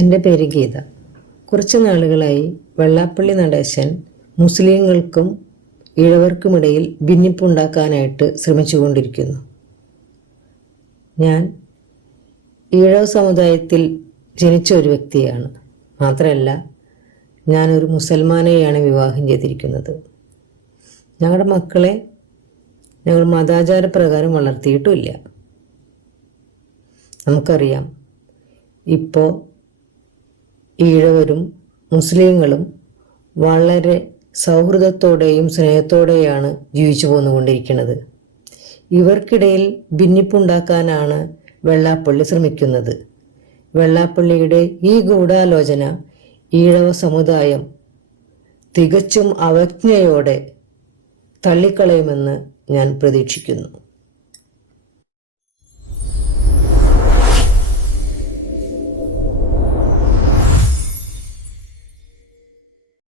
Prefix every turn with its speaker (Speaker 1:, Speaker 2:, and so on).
Speaker 1: എന്റെ പേര് ഗീത. കുറച്ച് നാളുകളായി വെള്ളാപ്പള്ളി നടേശൻ മുസ്ലിങ്ങൾക്കും ഇഴവർക്കുമിടയിൽ ഭിന്നിപ്പുണ്ടാക്കാനായിട്ട് ശ്രമിച്ചുകൊണ്ടിരിക്കുന്നു. ഞാൻ ഈഴവ സമുദായത്തിൽ ജനിച്ച ഒരു വ്യക്തിയാണ്. മാത്രമല്ല ഞാനൊരു മുസൽമാനെയാണ് വിവാഹം ചെയ്തിരിക്കുന്നത്. ഞങ്ങളുടെ മക്കളെ ഞങ്ങൾ മതാചാരപ്രകാരം വളർത്തിയിട്ടുമില്ല. നമുക്കറിയാം ഇപ്പോൾ ഈഴവരും മുസ്ലിങ്ങളും വളരെ സൗഹൃദത്തോടെയും സ്നേഹത്തോടെയാണ് ജീവിച്ചു പോന്നുകൊണ്ടിരിക്കുന്നത്. ഇവർക്കിടയിൽ ഭിന്നിപ്പുണ്ടാക്കാനാണ് വെള്ളാപ്പള്ളി ശ്രമിക്കുന്നത്. വെള്ളാപ്പള്ളിയുടെ ഈ ഗൂഢാലോചന ഈഴവ സമുദായം തികച്ചും അവജ്ഞയോടെ തള്ളിക്കളയുമെന്ന് ഞാൻ പ്രതീക്ഷിക്കുന്നു.